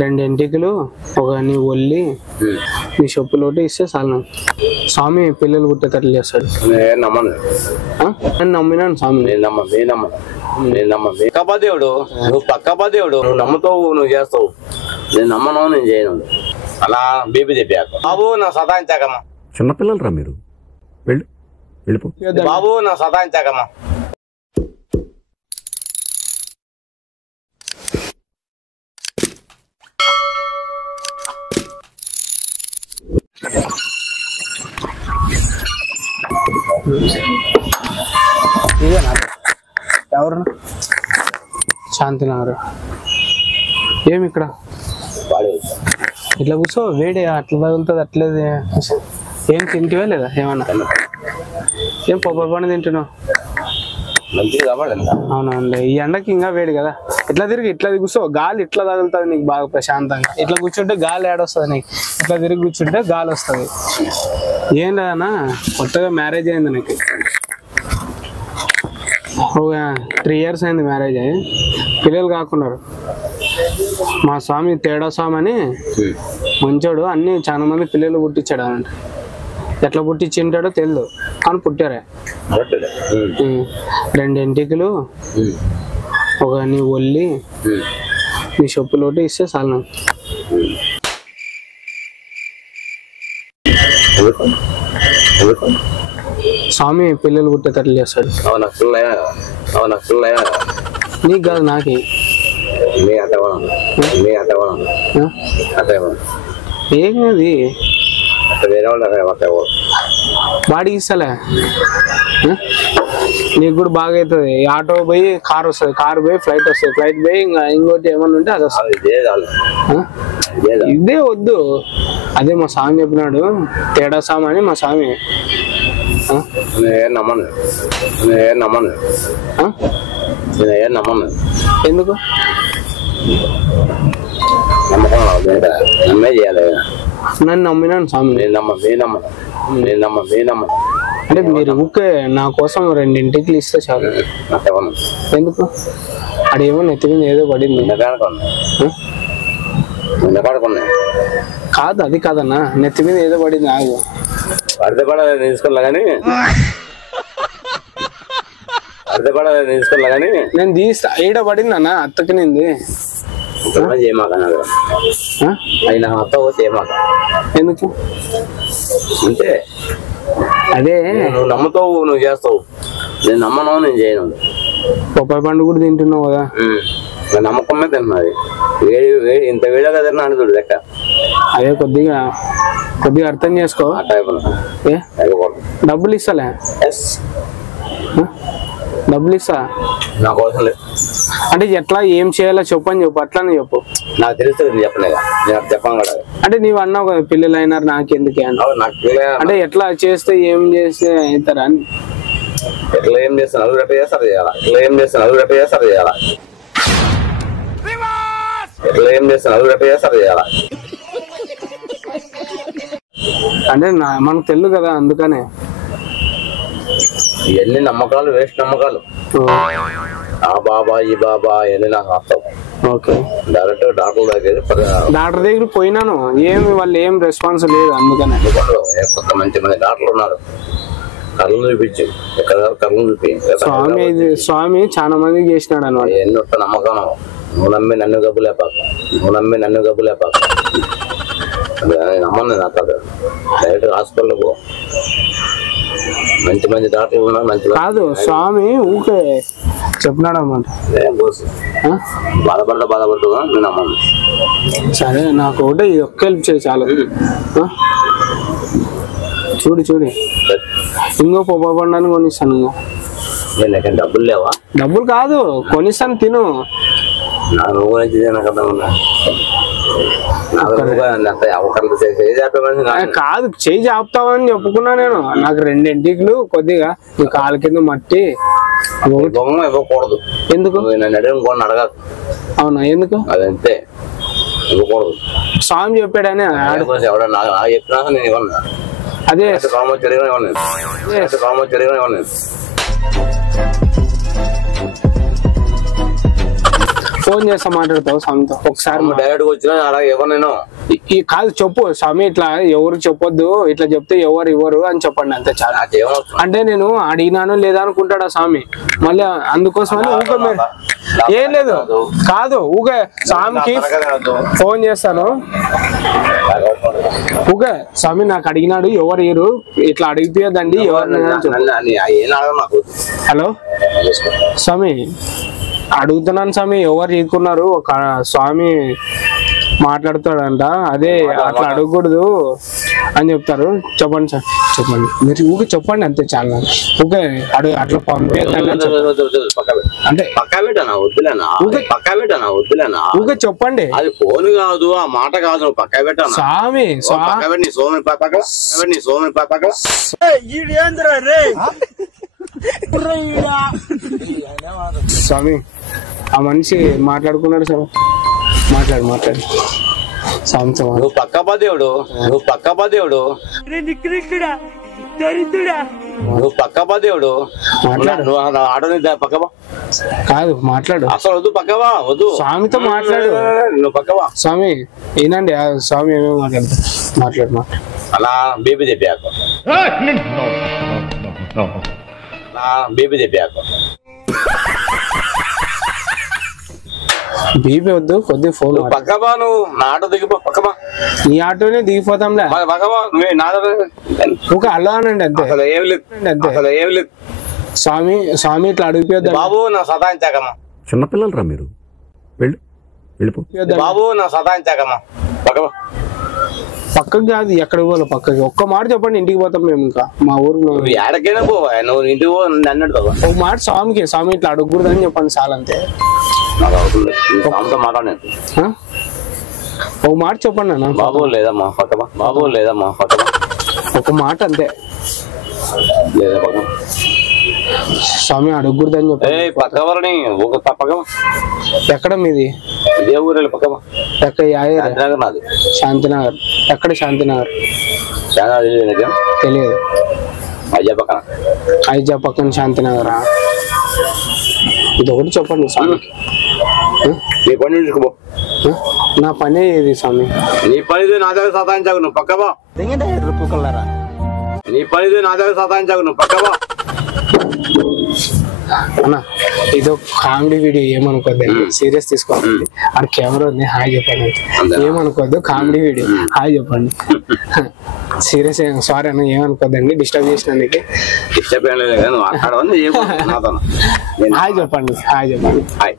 2 ఎంటికలు ఒక నీ ఒల్లి నీ చెప్పులోటి ఇస్తే చాలు నాకు. స్వామి పిల్లలు పుట్టేటట్లు చేస్తాడు. నేను నమ్మినాను స్వామి. పక్కపదేవుడు నువ్వు పక్కపదేవుడు నువ్వు నమ్ముతావు నువ్వు చేస్తావు. నేను నమ్మను నేను చేయను. అలా బీపీ చెప్పాక బాబు నా సతాయించాకమ్మా. చిన్నపిల్లలు రా మీరు, వెళ్ళిపో బాబు నా సతాయించాకమ్మా. ఎవరు? శాంతినగర్. ఏమి ఇక్కడ ఇట్లా కూర్చో, వేడి అట్లా తగులుతుంది. అట్లేదు ఏం తింటివే లేదా? ఏమన్నా ఏం పొప్ప పని తింటున్నావు? అవునండి, ఈ ఎండకి ఇంకా వేడి కదా. ఇట్లా తిరిగి ఇట్లా కూర్చో, గాలి ఇట్లా తగులుతుంది నీకు బాగా ప్రశాంతంగా. ఇట్లా కూర్చుంటే గాలి ఏడొస్తుంది నీకు. ఇట్లా తిరిగి కూర్చుంటే గాలి వస్తుంది. ఏం లేదన్నా, కొత్తగా మ్యారేజ్ అయింది నాకు. 3 years అయింది మ్యారేజ్ అయ్యి. పిల్లలు కాకున్నారు. మా స్వామి తేడా స్వామి అని మంచోడు. అన్ని చాలా మంది పిల్లలు పుట్టించాడు అనంట. ఎట్లా పుట్టించింటాడో తెలియదు కానీ పుట్టారే. 2 ఎంటికలు ఒక నీ ఒల్లి నీ చెప్పులోటి ఇస్తే చాలు నాకు. స్వామి పిల్లలు పుట్టేటట్లు చేస్తాడు. నీకు కాదు నాకే. ఏంది వాడికి ఇస్తలే. నీకు కూడా బాగా అవుతుంది. ఆటో పోయి కార్ వస్తుంది, కార్ పోయి ఫ్లైట్ వస్తుంది, ఫ్లైట్ పోయి ఇంకా ఇంకోటి ఏమన్నా ఉంటే అది వస్తుంది. ఇదే వద్దు. అదే మా స్వామి చెప్పినాడు, తేడా స్వామి అని. మా స్వామి ఎందుకు నన్ను నమ్మినాను స్వామి. అంటే మీరు ఊకే నా కోసం 2 ఎంటికలు ఇస్తే చాలు. ఎందుకు? అదేమో నెత్తి మీద ఏదో పడింది. కాదు అది కాదన్నా, నెత్తి మీద ఏదో పడింది. ఆగు తీసుకోలే కానీ నేను తీస్తా. ఈడ పడింది అన్న, అత్తకినింది. ఎందుకు అంటే అదే నువ్వు నమ్ముతావు నువ్వు చేస్తావు. నేను నమ్మను నేను చేయను. బొప్పాయి పండు కూడా తింటున్నావు కదా. నమ్మకమే తిన్నది. వేడి వేడి ఇంత వేడిగా తిన్నా అనుకోడు లెక్క. అదే కొద్దిగా అర్థం చేసుకో. డబ్బులు ఇస్తాలే, డబ్బులు ఇస్తా. నాకు అవసరం లేదు. అంటే ఎట్లా ఏం చేయాలో చెప్పు అని చెప్పు. అట్లానే చెప్పు. నాకు తెలుస్తుంది చెప్పలేదా? నేను చెప్పాను కదా. అంటే నీవు అన్నావు కదా పిల్లలు అయినారు నాకెందుకే అని. అంటే ఎట్లా చేస్తే ఏం చేస్తే అవుతారా అని. ఎట్లా ఏం చేస్తాను అది ఎట్లా చేస్తారు చేయాలా. ఎట్లా ఏం చేస్తాను అది ఎట్లా చేస్తారు చేయాలా. ఎట్లా ఏం చేస్తాను అది ఎట్లా చేస్తారు చేయాలా. అంటే మనకు తెలుసు కదా, అందుకనే. ఇవన్నీ నమ్మకాలు, వేస్ట్ నమ్మకాలు. ఆ బాబా ఈ బాబా ఇవన్నీ నాకు వస్తావు. ఓకే, డైరెక్ట్ డాక్టర్ దగ్గర పోయినాను. ఏమి వాళ్ళు ఏం రెస్పాన్స్ లేదు. అందుకనే కొత్త మంచి మంది డాక్టర్లు ఉన్నారు. కళ్ళు చూపించి ఎక్కడ కళ్ళు చూపి. స్వామి చాలా మందికి చేసినాడు అన్నమాట. ఎన్ని నమ్మకం. నువ్వు నమ్మి నన్ను గబ్బులేపాక. నమ్మను నాకు. డైరెక్ట్ హాస్పిటల్ పో. మంచి మంచి డాక్టర్లు ఉన్నారు. మంచి కాదు స్వామి ఊకే చెప్పినాడు అన్నమాట. బాధపడుతున్నా నేను నమ్మను. సరే నాకు ఒకటే ఒక్క హెల్ప్ చేయి చాలు. చూడు ఇంకో పొప్ప పండాన్ని కొనిస్తాను. డబ్బులు లేవా? డబ్బులు కాదు, కొనిస్తాను తిను. నా నువ్వు గురించి కాదు చేయి చాపుతావని చెప్పుకున్నా నేను. నాకు 2 ఎంటికలు కొద్దిగా నీ కాళ్ళ కింద మట్టి ఇవ్వకూడదు. ఎందుకు? నన్ను అడగదు. అవునా? ఎందుకు? అదంతే, ఇవ్వకూడదు. స్వామి చెప్పాడని ఎవడన్నా చెప్పినా నేను ఇవ్వను. అదే ఫోన్ చేస్తా మాట్లాడతావు స్వామితో ఒకసారి డైరెక్ట్ వచ్చినా ఎవరు నేను ఈ కాదు చెప్పు స్వామి ఇట్లా ఎవరు చెప్పొద్దు ఇట్లా చెప్తే ఎవరు ఇవ్వరు అని చెప్పండి అంతే చాలా అంటే నేను అడిగినాను లేదా అనుకుంటాడా స్వామి మళ్ళీ అందుకోసమని ఊకే మీరు ఏం లేదు కాదు ఊకే స్వామికి ఫోన్ చేస్తాను ఊకే స్వామి నాకు అడిగినాడు ఎవరు ఇరు ఇట్లా అడిగిపోయదండి ఎవరు హలో స్వామి అడుగుతున్నాను స్వామి ఎవరు చీకున్నారు ఒక స్వామి మాట్లాడుతాడంట అదే అట్లా అడగకూడదు అని చెప్తారు చెప్పండి సార్ చెప్పండి మీరు ఊకే చెప్పండి అంతే చాలా ఊకే అట్లా పంపించండి అంటే ఊకే చెప్పండి అది ఫోన్ కాదు ఆ మాట కాదు నువ్వు పక్క పెట్టాను స్వామి స్వామి ఆ మనిషి మాట్లాడుకున్నాడు సార్ మాట్లాడు స్వామితో నువ్వు పక్కపదేవుడు నువ్వు పక్కపదేవుడు నువ్వు పక్కపదేవుడు నువ్వు ఆడని పక్కవా కాదు మాట్లాడు అసలు వద్దు పక్కవా వద్దు స్వామితో మాట్లాడు నువ్వు పక్కవా స్వామి ఏనండి స్వామి ఏమేమి మాట్లాడు అలా బేబీ తెప్పాక బేబీ తెప్పాక బీపీ వద్దు కొద్దిగా ఫోన్ పక్కవా నువ్వు నా ఆటో దిగిపో పక్కవా నీ ఆటోనే దిగిపోతాంలే పక్కవా ఒక అలా అనండి అంతే అసలు ఏం లేదు అంతే అసలు ఏం లేదు స్వామి ఇట్లా అడిగిపోద్దా బాబు నా సతాయించాకమ్మా చిన్నపిల్లలరా మీరు వెళ్ళిపో బాబు నా సతాయించాకమ్మా పక్కవా పక్కకి కాదు ఎక్కడ పోవాలి పక్కకి ఒక్క మాట చెప్పండి ఇంటికి పోతాం మేము ఇంకా మా ఊరు ఎక్కడికైనా పోవా నువ్వు ఇంటికి పో అన్నట్టు ఒక మాట స్వామి ఇట్లా అడగకూడదు అని చెప్పండి చాలా అంతే మాట్లాడాను ఒక మాట చెప్పండి అన్న బాబు లేదమ్మా పక్కవా బాబు లేదమ్మా పక్కవా ఒక మాట అంతే లేదా పక్క స్వామి అడగకూడదు అని చెప్పండి పక్కవరని ఒక పక్కవా ఎక్కడ మీది ఇదే ఊరు పక్కవా ఎక్కడ నాది శాంతినగర్ ఎక్కడ శాంతినగర్ తెలియదు ఐజా పక్కన శాంతినగరా ఇది ఒకటి చెప్పండి స్వామికి నీ పని చూసుకో నా పని ఇది స్వామి నీ పనిదే నా దగ్గర సతాయించాకు నువ్వు పక్కవా నీ పనిదే నా దగ్గర సతాయించాకు నువ్వు పక్కవా అన్న ఇదో కామెడీ వీడియో ఏమనుకోద్దండి సీరియస్ తీసుకోండి అక్కడ కెమెరా ఉంది హాయ్ చెప్పండి ఏమనుకోద్దు కామెడీ వీడియో హాయ్ చెప్పండి సీరియస్ సారీ అన్న ఏమనుకోద్దండి డిస్టర్బ్ చేసినందుకు డిస్టర్బ్ ఏం లేదు హాయ్ చెప్పండి హాయ్ చెప్పండి హాయ్